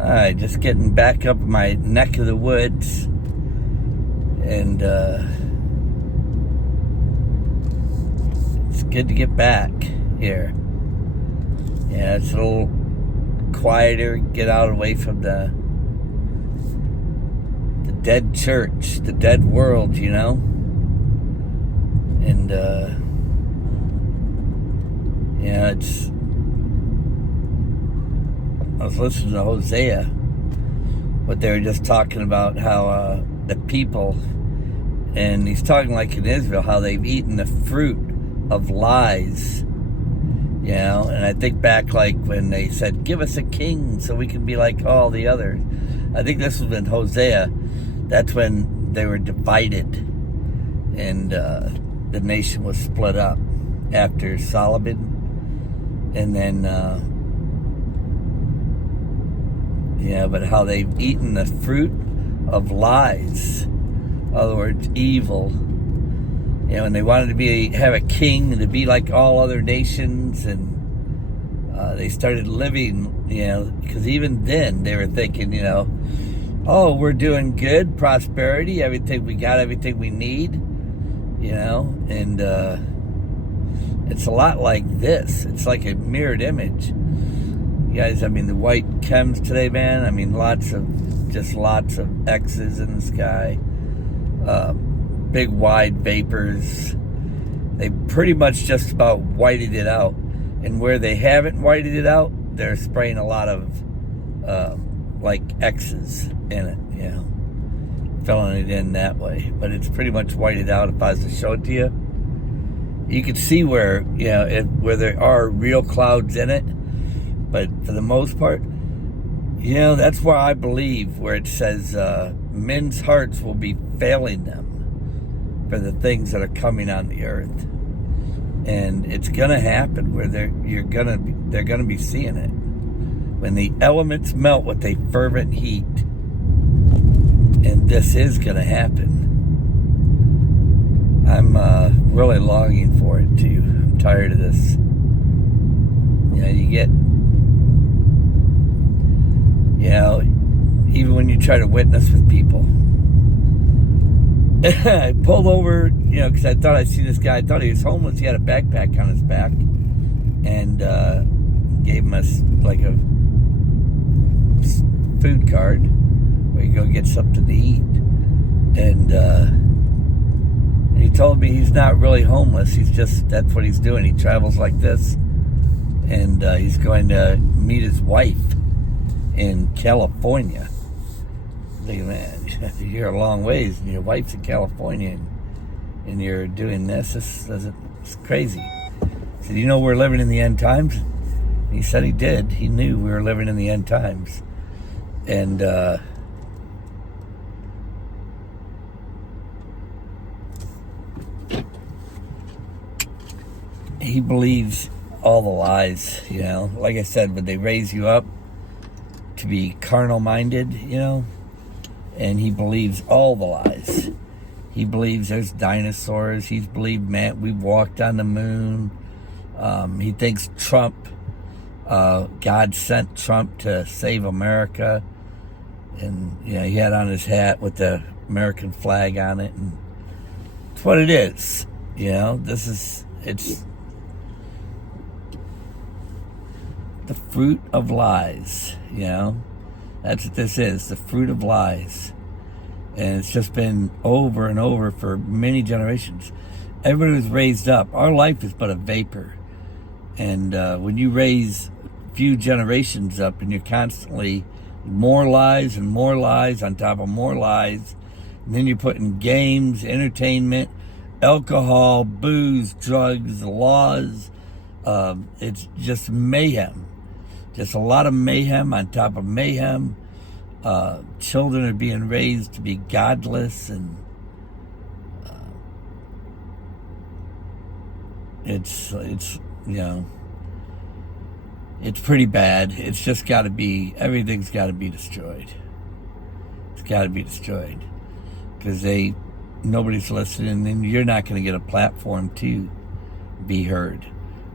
Alright, just getting back up my neck of the woods. And it's good to get back here. Yeah, it's a little quieter, get out away from the dead church, the dead world, you know? And yeah, I was listening to Hosea, but they were just talking about how the people, and he's talking like in Israel, how they've eaten the fruit of lies, you know. And I think back like when they said, give us a king so we can be like all the others. I think this was in Hosea. That's when they were divided, and the nation was split up after Solomon. And then yeah, but how they've eaten the fruit of lies. In other words, evil. You know, and they wanted to have a king and to be like all other nations, and they started living, you know, because even then they were thinking, you know, oh, we're doing good, prosperity, everything, we got everything we need, you know, and it's a lot like this. It's like a mirrored image. You guys, I mean, the white chems today, man, I mean, lots of X's in the sky, big wide vapors. They pretty much just about whited it out. And where they haven't whited it out, they're spraying a lot of like X's in it, you know, filling it in that way. But it's pretty much whited out. If I was to show it to you, you can see where, you know, where there are real clouds in it. But for the most part, you know, that's why I believe where it says men's hearts will be failing them for the things that are coming on the earth. And it's going to happen where they're going to be seeing it. When the elements melt with a fervent heat. And this is going to happen. I'm really longing for it too. I'm tired of this. You know, even when you try to witness with people. I pulled over, you know, because I thought I'd see this guy. I thought he was homeless. He had a backpack on his back. And gave him like a food card where you go get something to eat. And he told me he's not really homeless. That's what he's doing. He travels like this. And he's going to meet his wife in California. I think, man, you're a long ways, and your wife's in California, and you're doing this. It's crazy. I said, you know we're living in the end times? And he said he did. He knew we were living in the end times. And he believes all the lies, you know. Like I said, when they raise you up to be carnal minded, you know, and he believes all the lies. He believes there's dinosaurs. He's believed, man, we walked on the moon. He thinks Trump, God sent Trump to save America. And, you know, he had on his hat with the American flag on it. And it's what it is. You know, it's the fruit of lies, you know. That's what this is, the fruit of lies. And it's just been over and over for many generations. Everybody was raised up. Our life is but a vapor. And when you raise a few generations up and you're constantly more lies and more lies on top of more lies, and then you're putting games, entertainment, alcohol, booze, drugs, laws, it's just mayhem. Just a lot of mayhem on top of mayhem. Children are being raised to be godless, and it's you know, it's pretty bad. It's just got to be, everything's got to be destroyed. It's got to be destroyed because nobody's listening, and you're not going to get a platform to be heard.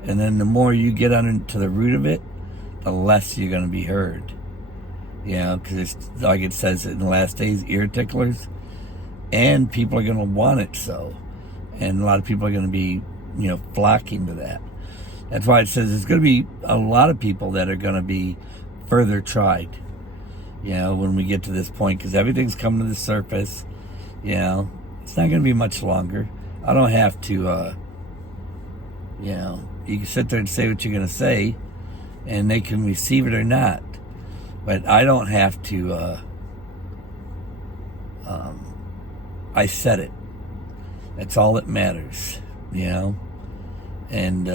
And then the more you get into the root of it, the less you're going to be heard. You know, because it's like it says in the last days, ear ticklers, and people are going to want it so. And a lot of people are going to be, you know, flocking to that. That's why it says there's going to be a lot of people that are going to be further tried, you know, when we get to this point, because everything's coming to the surface. You know, it's not going to be much longer. I don't have to, you know, you can sit there and say what you're going to say, and they can receive it or not. But I don't have to, I said it. That's all that matters, you know. And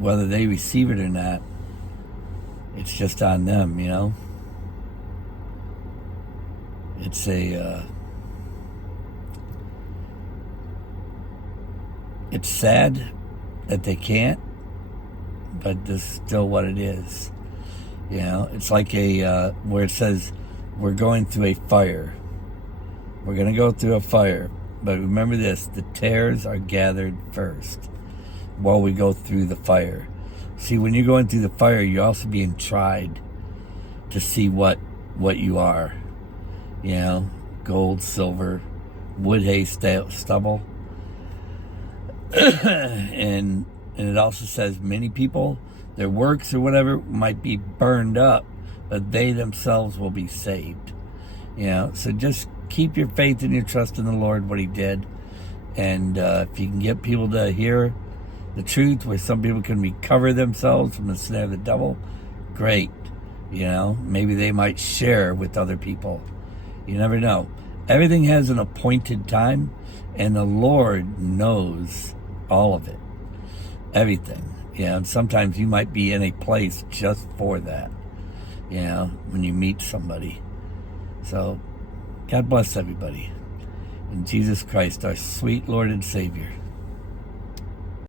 whether they receive it or not, it's just on them, you know. It's it's sad that they can't, but this is still what it is. You know, it's like where it says we're going through a fire. We're going to go through a fire. But remember this, the tares are gathered first while we go through the fire. See, when you're going through the fire, you're also being tried to see what you are. You know, gold, silver, wood, hay, stubble. and it also says many people, their works or whatever might be burned up, but they themselves will be saved. You know, so just keep your faith and your trust in the Lord, what he did. And if you can get people to hear the truth, where some people can recover themselves from the snare of the devil, great. You know, maybe they might share with other people. You never know. Everything has an appointed time, and the Lord knows all of it. Everything. You know, and sometimes you might be in a place just for that, you know, when you meet somebody. So, God bless everybody. In Jesus Christ, our sweet Lord and Savior.